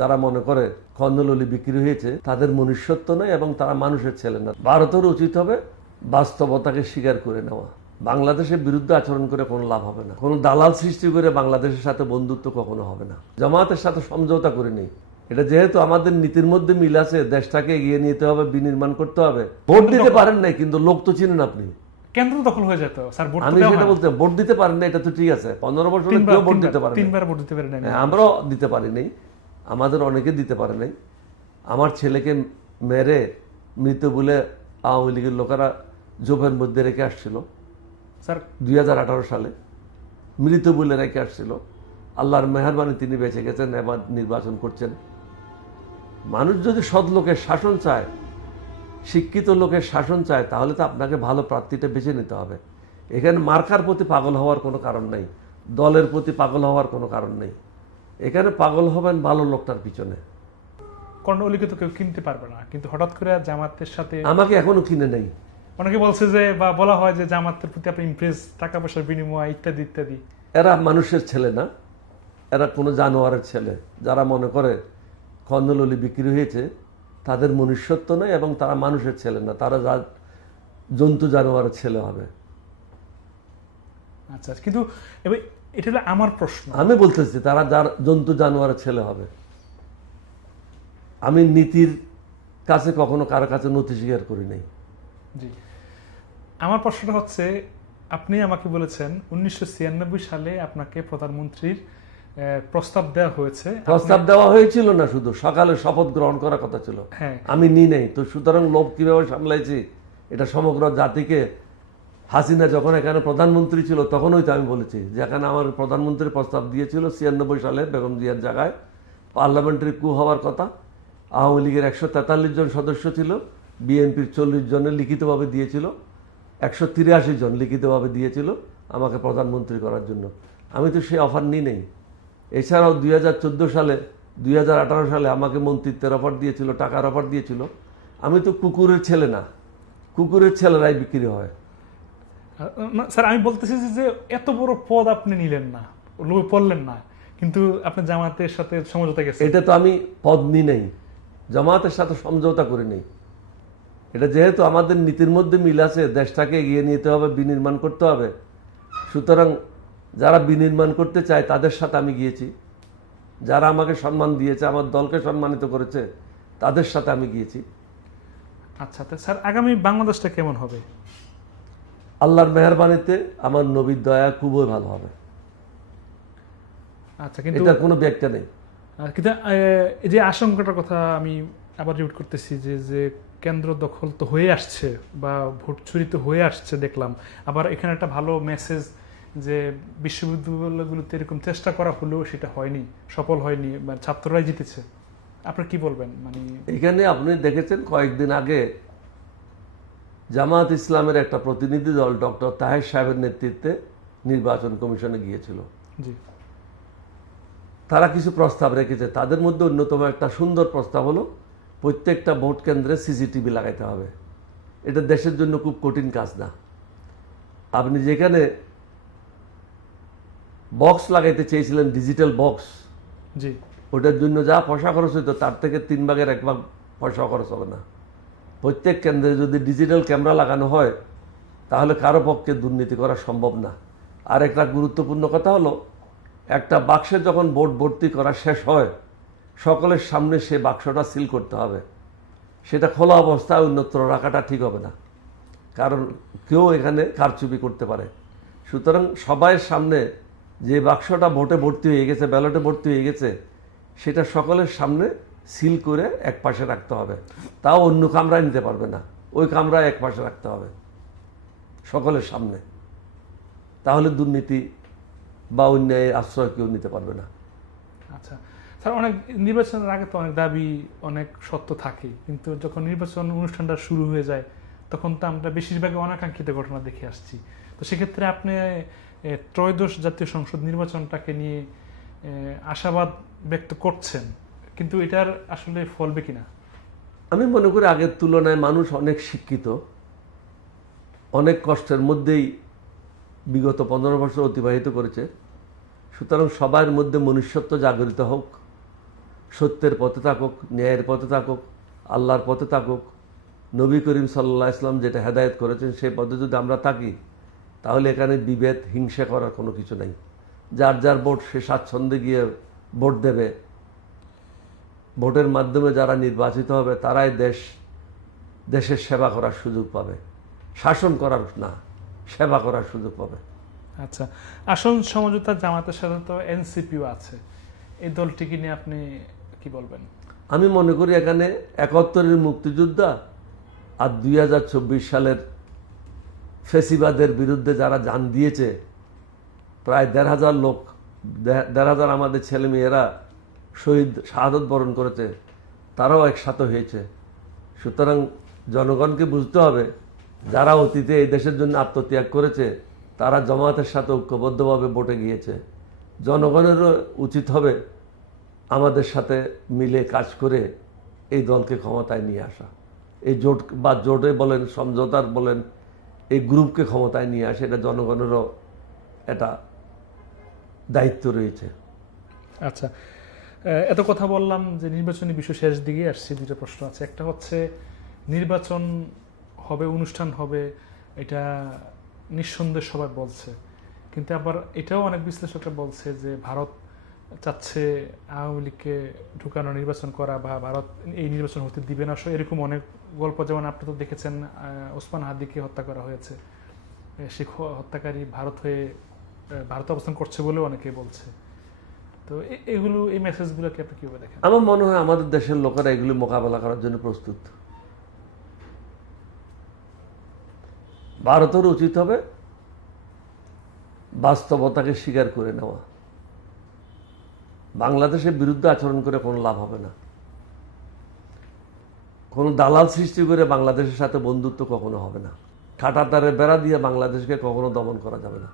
যারা মনে করে খন্দললি বিক্রি হয়েছে তাদের মনুষ্যত্ব নয় এবং তারা মানুষের ছেলে না। ভারতের উচিত হবে বাস্তবতাকে স্বীকার করে নেওয়া। বাংলাদেশের বিরুদ্ধে আচরণ করে কোনো লাভ হবে না। কোনো দালাল সৃষ্টি করে বাংলাদেশের সাথে বন্ধুত্ব কখনো হবে না। জামায়াতের সাথে সমঝোতা করে নেই। এটা যেহেতু আমাদের নীতির মধ্যে মিল আছে, দেশটাকে এগিয়ে নিতে হবে, বিনির্মাণ করতে হবে। ভোট দিতে পারেন নাই, কিন্তু লোক তো চিনেন আপনি। কেন্দ্র দখল হয়ে যেত স্যার। আমি সেটা বলতে, ভোট দিতে পারেন না এটা তো ঠিক আছে, 15 বছর কেউ ভোট দিতে পারে, 3বার ভোট দিতে পারে না। আমরাও দিতে পারি নাই, আমাদের অনেকে দিতে পারে নাই। আমার ছেলেকে মেরে মৃত বলে আওয়ামী লীগের লোকেরা জোপের মধ্যে রেখে আসছিল স্যার 2018 সালে, মৃত বলে রেখে আসছিল। আল্লাহর মেহরবানি তিনি বেঁচে গেছেন, এবার নির্বাচন করছেন। মানুষ যদি সৎ লোকের শাসন চায়, শিক্ষিত লোকের শাসন চায়, তাহলে তো আপনাকে ভালো প্রার্থীটা বেছে নিতে হবে। এখানে মার্কার প্রতি পাগল হওয়ার কোনো কারণ নেই, দলের প্রতি পাগল হওয়ার কোনো কারণ নেই। এখানে পাগল হবেন ভালো লোকটার পিছনে। কর্ণলিকে তো কেউ কিনতে পারবে না, কিন্তু হঠাৎ করে জামাতের সাথে আমাকে এখনো কিনে নেই। অনেকে বলছে যে, বা বলা হয় যে জামাতের প্রতি আপনি ইমপ্রেস, টাকা পয়সার বিনিময় ইত্যাদি ইত্যাদি। এরা মানুষের ছেলে না, এরা কোনো জানোয়ারের ছেলে। যারা মনে করে খন্দললি বিক্রি হয়েছে তাদের মনুষ্যত্ব নয় এবং তারা মানুষের ছেলে না, তারা জন্তু জানোয়ারের ছেলে হবে। আচ্ছা, কিন্তু এবার এটা হলো আমার প্রশ্ন। আমি বলতেছি তারা জন্তু জানোয়ারের ছেলে হবে। আমি নীতির কাছে কখনো কারো কাছে নথি স্বীকার করি নাই। জি, আমার প্রশ্নটা হচ্ছে, আপনি আমাকে বলেছেন 1996 সালে আপনাকে প্রধানমন্ত্রীর প্রস্তাব দেওয়া হয়েছে। প্রস্তাব দেওয়া হয়েছিল না, শুধু সকালে শপথ গ্রহণ করার কথা ছিল, হ্যাঁ, আমি নিই নাই। তো সুতরাং লোভ কিভাবে সামলাইছি এটা সমগ্র জাতিকে। হাসিনা যখন এখানে প্রধানমন্ত্রী ছিল তখনই তো আমি বলেছি যে এখানে আমার প্রধানমন্ত্রীর প্রস্তাব দিয়েছিল 96 সালে বেগম জিয়ার জায়গায়। পার্লামেন্টারি কু হওয়ার কথা। আওয়ামী লীগের 143 জন সদস্য ছিল, বিএনপির 40 জনের লিখিতভাবে দিয়েছিল, 183 জন লিখিতভাবে দিয়েছিল আমাকে প্রধানমন্ত্রী করার জন্য। আমি তো সেই অফার নিই নেই। এছাড়াও 2014 সালে 2018 সালে আমাকে মন্ত্রিত্বের অফার দিয়েছিল, টাকার অফার দিয়েছিল। আমি তো কুকুরের ছেলে না, কুকুরের ছেলেরাই বিক্রি হয়। স্যার আমি বলতেছি যে এত বড় পদ আপনি নিলেন না, লোভে পড়লেন না, কিন্তু আপনি জামাতের সাথে সমঝোতা গেছেন। এটা তো আমি পদ নিই নেই, জামাতের সাথে সমঝোতা করে নেই। এটা যেহেতু আমাদের নীতির মধ্যে মিল আছে, দেশটাকে এগিয়ে নিতে হবে, বিনির্মাণ করতে হবে। সুতরাং যারা বিনির্মাণ করতে চায় তাদের সাথে আমি গিয়েছি। যারা আমাকে সম্মান দিয়েছে, আমার দলকে সম্মানিত করেছে, তাদের সাথে আমি গিয়েছি। আচ্ছা, তো স্যার আগামী বাংলাদেশটা কেমন হবে? আল্লাহর মেহরবানিতে আমার নবীর দয়া খুবই ভালো হবে। আচ্ছা, কিন্তু এটার কোনো ব্যাখ্যা নেই। কিন্তু এই যে আশঙ্কাটার কথা আমি আবার রিপিট করতেছি যে কেন্দ্র দখল তো হয়ে আসছে বা ভোট চুরি তো হয়ে আসছে দেখলাম। আবার এখানে একটা ভালো মেসেজ যে বিশ্ববিদ্যালয়গুলোতে এরকম চেষ্টা করা হলেও সেটা হয়নি, সফল হয়নি, মানে ছাত্ররাই জিতেছে। আপনার কি বলবেন? মানে এখানে আপনি দেখেছেন কয়েকদিন আগে জামাত ইসলামের একটা প্রতিনিধি দল ডক্টর তাহের সাহেবের নেতৃত্বে নির্বাচন কমিশনে গিয়েছিল। জি, তারা কিছু প্রস্তাব রেখেছে। তাদের মধ্যে অন্যতম একটা সুন্দর প্রস্তাব হলো প্রত্যেকটা ভোট কেন্দ্রে সিসিটিভি লাগাইতে হবে। এটা দেশের জন্য খুব কঠিন কাজ না। আপনি যেখানে বক্স লাগাইতে চেয়েছিলেন, ডিজিটাল বক্স, জি, ওটার জন্য যা পয়সা খরচ হইতো তার থেকে 3 ভাগের 1 ভাগ পয়সা খরচ হবে না। প্রত্যেক কেন্দ্রে যদি ডিজিটাল ক্যামেরা লাগানো হয় তাহলে কারো পক্ষে দুর্নীতি করা সম্ভব না। আর একটা গুরুত্বপূর্ণ কথা হলো, একটা বাক্সে যখন ভোট ভর্তি করা শেষ হয়, সকলের সামনে সে বাক্সটা সিল করতে হবে। সেটা খোলা অবস্থায় অন্যত্র রাখাটা ঠিক হবে না, কারণ কেউ এখানে কারচুপি করতে পারে। সুতরাং সবাই সামনে যে বাক্সটা ভোটে ভর্তি হয়ে গেছে, ব্যালটে ভর্তি হয়ে গেছে, সেটা সকলের সামনে সিল করে এক পাশে রাখতে হবে। তাও অন্য কামরায় নিতে পারবে না, ওই কামরায় এক পাশে রাখতে হবে সকলের সামনে। তাহলে দুর্নীতি বা অন্যায়ের আশ্রয় কেউ নিতে পারবে না। আচ্ছা স্যার, অনেক নির্বাচনের আগে তো অনেক দাবি, অনেক সত্য থাকে, কিন্তু যখন নির্বাচন অনুষ্ঠানটা শুরু হয়ে যায় তখন তো আমরা বেশিরভাগই অনাকাঙ্ক্ষিত ঘটনা দেখে আসছি। তো সেক্ষেত্রে আপনি ত্রয়োদশ জাতীয় সংসদ নির্বাচনটাকে নিয়ে আশাবাদ ব্যক্ত করছেন, কিন্তু এটার আসলে ফলবে কিনা? আমি মনে করি আগের তুলনায় মানুষ অনেক শিক্ষিত, অনেক কষ্টের মধ্যেই বিগত 15 বছর অতিবাহিত করেছে। সুতরাং সবার মধ্যে মনুষ্যত্ব জাগরিত হোক, সত্যের পথে থাকুক, ন্যায়ের পথে থাকুক, আল্লাহর পথে থাকুক। নবী করিম সাল্লাল্লাহু আলাইহি ওয়াসাল্লাম যেটা হেদায়েত করেছেন সেই পথে যদি আমরা থাকি, তাহলে এখানে বিভেদ, হিংসা করার কোনো কিছু নেই। যার যার ভোট সে স্বাচ্ছন্দ্যে গিয়ে ভোট দেবে। ভোটের মাধ্যমে যারা নির্বাচিত হবে তারাই দেশের সেবা করার সুযোগ পাবে, শাসন করার না, সেবা করার সুযোগ পাবে। আচ্ছা, আসন সমঝোতা জামাতের সাথে তো এনসিপিও আছে, এই দলটিকে নিয়ে আপনি কি বলবেন? আমি মনে করি এখানে 71-এর মুক্তিযোদ্ধা আর 2024 সালের ফেসিবাদের বিরুদ্ধে যারা জান দিয়েছে, প্রায় 1,500 লোক, 1,500 আমাদের ছেলেমেয়েরা শহীদ শাহাদত বরণ করেছে, তারাও একসাথে হয়েছে। সুতরাং জনগণকে বুঝতে হবে, যারা অতীতে এই দেশের জন্য আত্মত্যাগ করেছে তারা জামাতের সাথে ঐক্যবদ্ধভাবে ভোটে গিয়েছে। জনগণেরও উচিত হবে আমাদের সাথে মিলে কাজ করে এই দলকে ক্ষমতায় নিয়ে আসা। এই জোট বা জোটে বলেন, সমঝোতার বলেন, এই গ্রুপকে ক্ষমতায় নিয়ে আসে, এটা জনগণেরও এটা দায়িত্ব রয়েছে। আচ্ছা, এত কথা বললাম যে নির্বাচনী বিষয় শেষ দিকে আসছি, দুটো প্রশ্ন আছে। একটা হচ্ছে নির্বাচন হবে, অনুষ্ঠান হবে, এটা নিঃসন্দেহে সবাই বলছে, কিন্তু আবার এটাও অনেক বিশ্লেষকরা বলছে যে ভারত চাচ্ছে আওয়ামী লীগকে ঢুকানো, নির্বাচন করা, বা ভারত এই নির্বাচন হতে দিবে না, এরকম অনেক গল্প। যেমন আপনি তো দেখেছেন ওসমান হাদিকে হত্যা করা হয়েছে, সে হত্যাকারী ভারত অবস্থান করছে বলে অনেকে বলছে। তো এগুলো, এই মেসেজগুলোকে আপনি কিভাবে দেখেন? আমার মনে হয় আমাদের দেশের লোকেরা এগুলি মোকাবেলা করার জন্য প্রস্তুত। ভারতের উচিত হবে বাস্তবতাকে স্বীকার করে নেওয়া। বাংলাদেশের বিরুদ্ধে আচরণ করে কোনো লাভ হবে না। কোনো দালাল সৃষ্টি করে বাংলাদেশের সাথে বন্ধুত্ব কখনো হবে না। কাঁটাতারের বেড়া দিয়ে বাংলাদেশকে কখনো দমন করা যাবে না।